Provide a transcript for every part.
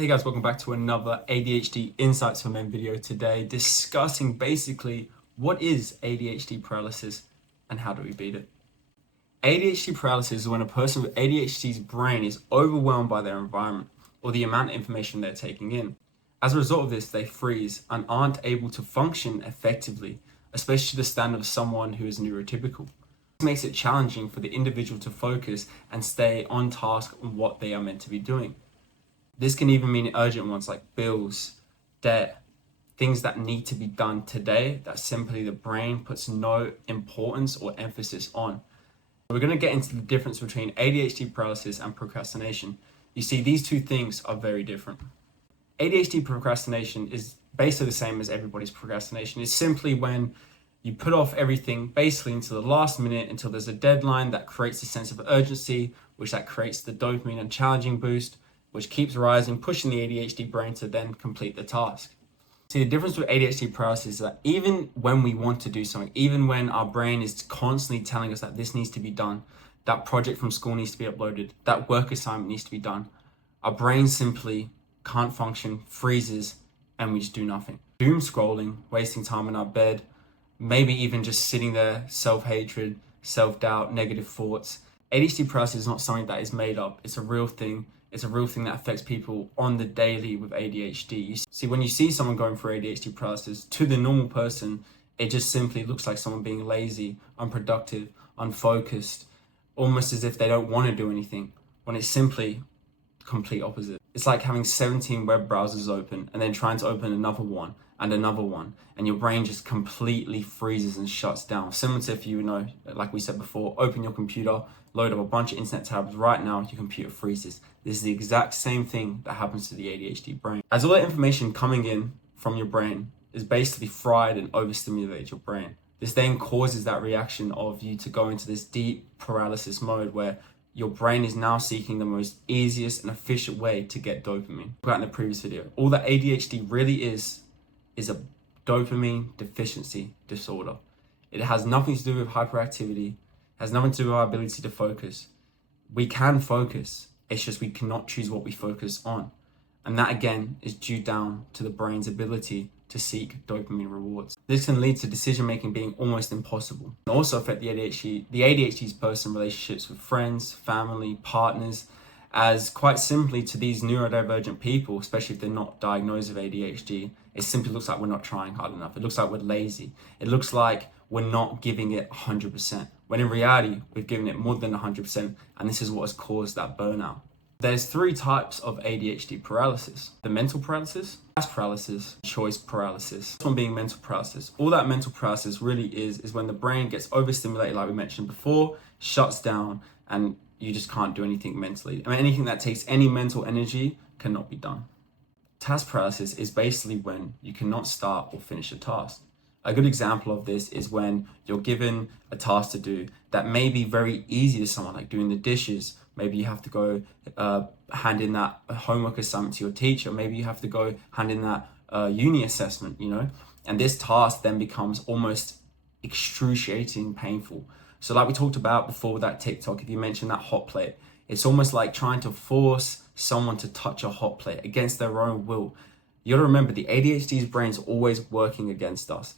Hey guys, welcome back to another ADHD Insights for Men video today, discussing basically what is ADHD paralysis and how do we beat it. ADHD paralysis is when a person with ADHD's brain is overwhelmed by their environment or the amount of information they're taking in. As a result of this, they freeze and aren't able to function effectively, especially to the standard of someone who is neurotypical. This makes it challenging for the individual to focus and stay on task on what they are meant to be doing. This can even mean urgent ones like bills, debt, things that need to be done today that simply the brain puts no importance or emphasis on. We're going to get into the difference between ADHD paralysis and procrastination. You see, these two things are very different. ADHD procrastination is basically the same as everybody's procrastination. It's simply when you put off everything basically until the last minute, until there's a deadline that creates a sense of urgency, which that creates the dopamine and challenging boost, which keeps rising, pushing the ADHD brain to then complete the task. See, the difference with ADHD paralysis is that even when we want to do something, even when our brain is constantly telling us that this needs to be done, that project from school needs to be uploaded, that work assignment needs to be done, our brain simply can't function, freezes, and we just do nothing. Doom scrolling, wasting time in our bed, maybe even just sitting there, self-hatred, self-doubt, negative thoughts. ADHD paralysis is not something that is made up. It's a real thing. It's a real thing that affects people on the daily with ADHD. You see, when you see someone going through ADHD paralysis, to the normal person, it just simply looks like someone being lazy, unproductive, unfocused, almost as if they don't want to do anything, when it's simply the complete opposite. It's like having 17 web browsers open and then trying to open another one, and your brain just completely freezes and shuts down. Similar to if you know, like we said before, open your computer, load up a bunch of internet tabs right now, your computer freezes. This is the exact same thing that happens to the ADHD brain. As all that information coming in from your brain is basically fried and overstimulated your brain. This then causes that reaction of you to go into this deep paralysis mode where your brain is now seeking the most easiest and efficient way to get dopamine. Like in the previous video, all that ADHD really is a dopamine deficiency disorder. It has nothing to do with hyperactivity, has nothing to do with our ability to focus. We can focus, it's just we cannot choose what we focus on. And that again is due down to the brain's ability to seek dopamine rewards. This can lead to decision making being almost impossible. And also affect the ADHD's personal relationships with friends, family, partners, as quite simply to these neurodivergent people, especially if they're not diagnosed with ADHD, it simply looks like we're not trying hard enough. It looks like we're lazy. It looks like we're not giving it 100%, when in reality, we've given it more than 100%, and this is what has caused that burnout. There's three types of ADHD paralysis: the mental paralysis, task paralysis, choice paralysis. This one being mental paralysis. All that mental paralysis really is when the brain gets overstimulated, like we mentioned before, shuts down, and you just can't do anything mentally. I mean, anything that takes any mental energy cannot be done. Task paralysis is basically when you cannot start or finish a task. A good example of this is when you're given a task to do that may be very easy to someone, like doing the dishes. Maybe you have to go hand in that homework assignment to your teacher. Maybe you have to go hand in that uni assessment, and this task then becomes almost excruciating painful. So like we talked about before with that TikTok, if you mention that hot plate, it's almost like trying to force someone to touch a hot plate against their own will. You gotta remember, the ADHD's brain's always working against us.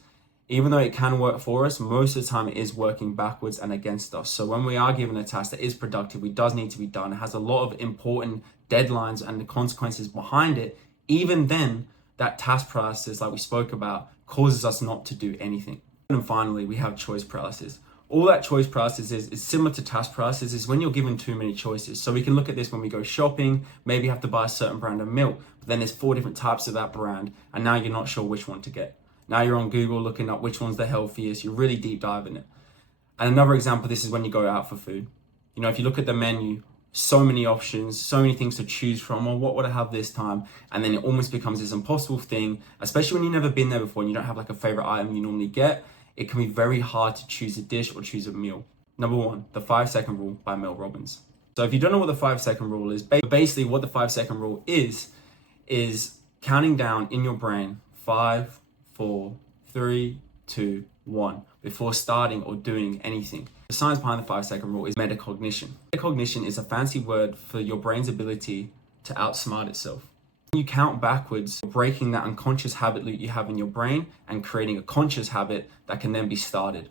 Even though it can work for us, most of the time it is working backwards and against us. So when we are given a task that is productive, it does need to be done, it has a lot of important deadlines and the consequences behind it, even then, that task paralysis, like we spoke about, causes us not to do anything. And finally, we have choice paralysis. All that choice paralysis is similar to task paralysis, is when you're given too many choices. So we can look at this when we go shopping, maybe you have to buy a certain brand of milk, but then there's 4 different types of that brand, and now you're not sure which one to get. Now you're on Google looking up which one's the healthiest, you're really deep diving it. And another example of this is when you go out for food. If you look at the menu, so many options, so many things to choose from. Well, what would I have this time? And then it almost becomes this impossible thing, especially when you've never been there before and you don't have like a favorite item you normally get. It can be very hard to choose a dish or choose a meal. Number 1, the 5-second rule by Mel Robbins. So if you don't know what the 5-second rule is, basically what the 5-second rule is counting down in your brain 5, 4, 3, 2, 1 before starting or doing anything. The science behind the 5-second rule is metacognition. Metacognition is a fancy word for your brain's ability to outsmart itself. When you count backwards, breaking that unconscious habit loop you have in your brain and creating a conscious habit that can then be started.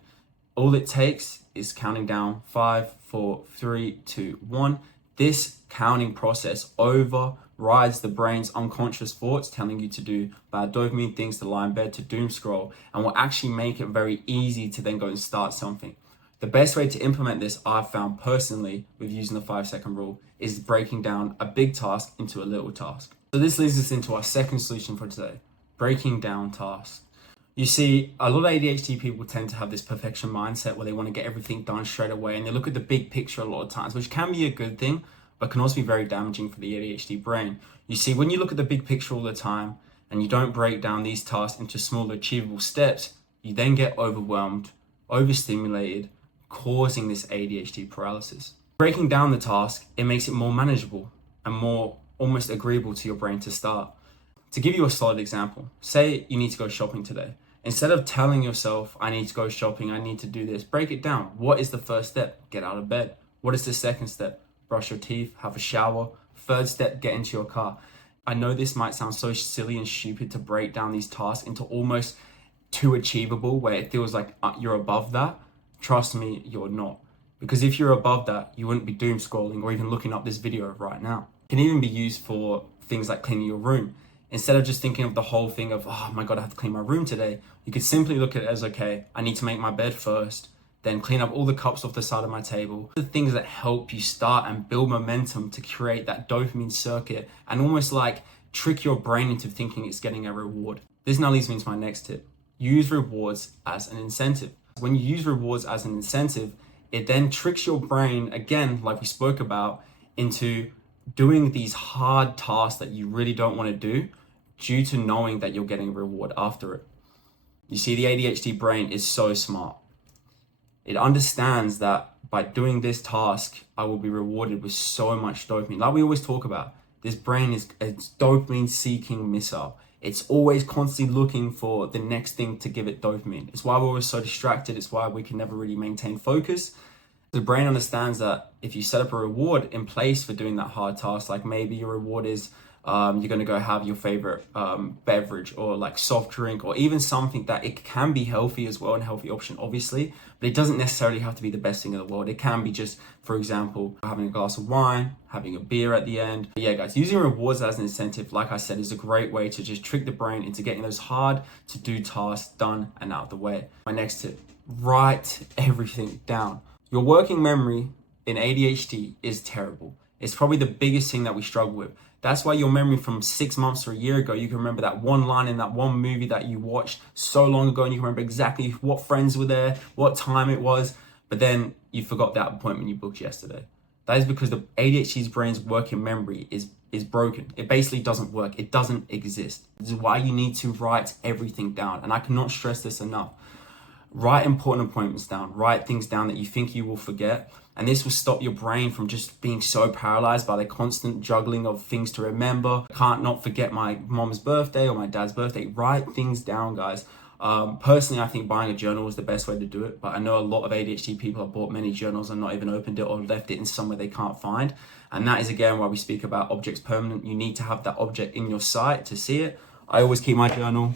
All it takes is counting down 5, 4, 3, 2, 1. This counting process overrides the brain's unconscious thoughts telling you to do bad dopamine things, to lie in bed, to doom scroll, and will actually make it very easy to then go and start something. The best way to implement this, I've found personally, with using the 5-second rule, is breaking down a big task into a little task. So this leads us into our second solution for today, breaking down tasks. You see, a lot of ADHD people tend to have this perfection mindset where they want to get everything done straight away, and they look at the big picture a lot of times, which can be a good thing, but can also be very damaging for the ADHD brain. You see, when you look at the big picture all the time and you don't break down these tasks into smaller achievable steps, you then get overwhelmed, overstimulated, causing this ADHD paralysis. Breaking down the task, it makes it more manageable and more almost agreeable to your brain to start. To give you a solid example, say you need to go shopping today. Instead of telling yourself, I need to go shopping, I need to do this, break it down. What is the first step? Get out of bed. What is the second step? Brush your teeth, have a shower. Third step, get into your car. I know this might sound so silly and stupid to break down these tasks into almost too achievable, where it feels like you're above that. Trust me, you're not. Because if you're above that, you wouldn't be doom scrolling or even looking up this video right now. It can even be used for things like cleaning your room. Instead of just thinking of the whole thing of, oh my God, I have to clean my room today, you could simply look at it as, okay, I need to make my bed first, then clean up all the cups off the side of my table. The things that help you start and build momentum to create that dopamine circuit and almost like trick your brain into thinking it's getting a reward. This now leads me to my next tip. Use rewards as an incentive. When you use rewards as an incentive, it then tricks your brain, again, like we spoke about, into doing these hard tasks that you really don't want to do due to knowing that you're getting a reward after it. You see, the ADHD brain is so smart. It understands that by doing this task, I will be rewarded with so much dopamine. Like we always talk about, this brain is a dopamine seeking missile. It's always constantly looking for the next thing to give it dopamine. It's why we're always so distracted. It's why we can never really maintain focus. The brain understands that if you set up a reward in place for doing that hard task, like maybe your reward is you're going to go have your favorite beverage or like soft drink, or even something that it can be healthy as well, and healthy option obviously, but it doesn't necessarily have to be the best thing in the world. It can be just, for example, having a glass of wine, having a beer at the end. But yeah guys, using rewards as an incentive, like I said, is a great way to just trick the brain into getting those hard to do tasks done and out of the way. My next tip, write everything down. Your working memory in ADHD is terrible. It's probably the biggest thing that we struggle with. That's why your memory from 6 months or a year ago, you can remember that one line in that one movie that you watched so long ago, and you can remember exactly what friends were there, what time it was, but then you forgot that appointment you booked yesterday. That is because the ADHD's brain's working memory is broken. It basically doesn't work. It doesn't exist. This is why you need to write everything down. And I cannot stress this enough. Write important appointments down. Write things down that you think you will forget. And this will stop your brain from just being so paralyzed by the constant juggling of things to remember. I can't not forget my mom's birthday or my dad's birthday. Write things down, guys. Personally, I think buying a journal is the best way to do it. But I know a lot of ADHD people have bought many journals and not even opened it or left it in somewhere they can't find. And that is, again, why we speak about objects permanent. You need to have that object in your sight to see it. I always keep my journal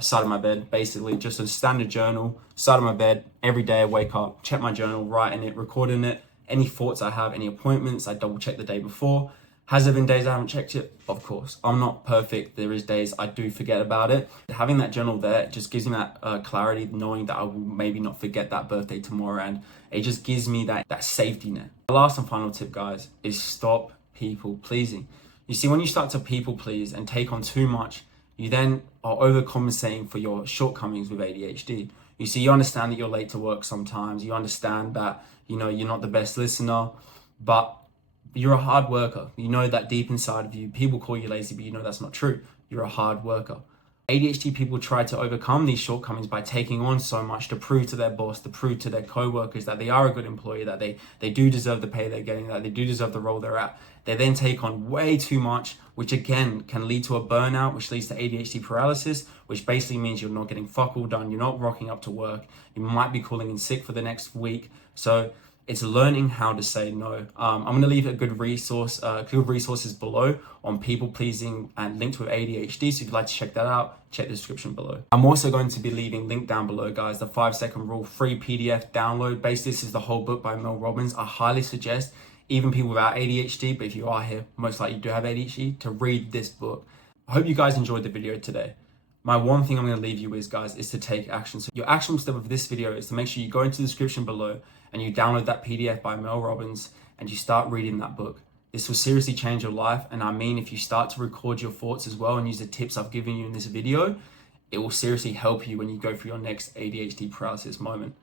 side of my bed, basically just a standard journal, side of my bed. Every day I wake up, check my journal, writing it, recording it. Any thoughts I have, any appointments, I double check the day before. Has there been days I haven't checked it? Of course. I'm not perfect. There is days I do forget about it. Having that journal there just gives me that clarity, knowing that I will maybe not forget that birthday tomorrow, and it just gives me that safety net. The last and final tip, guys, is stop people pleasing. You see, when you start to people please and take on too much, you then are overcompensating for your shortcomings with ADHD. You see, you understand that you're late to work sometimes. You understand that, you're not the best listener, but you're a hard worker. You know that deep inside of you. People call you lazy, but you know that's not true. You're a hard worker. ADHD people try to overcome these shortcomings by taking on so much to prove to their boss, to prove to their co-workers that they are a good employee, that they do deserve the pay they're getting, that they do deserve the role they're at. They then take on way too much, which again can lead to a burnout, which leads to ADHD paralysis, which basically means you're not getting fuck all done. You're not rocking up to work. You might be calling in sick for the next week. So It's learning how to say no. I'm going to leave a good resources below on people pleasing and linked with ADHD. So if you'd like to check that out, check the description below. I'm also going to be leaving link down below, guys, the 5-second rule free PDF download. Basically, this is the whole book by Mel Robbins. I highly suggest even people without ADHD, but if you are here, most likely you do have ADHD, to read this book. I hope you guys enjoyed the video today. My one thing I'm going to leave you with, guys, is to take action. So your action step of this video is to make sure you go into the description below and you download that PDF by Mel Robbins and you start reading that book. This will seriously change your life. And I mean, if you start to record your thoughts as well and use the tips I've given you in this video, it will seriously help you when you go through your next ADHD paralysis moment.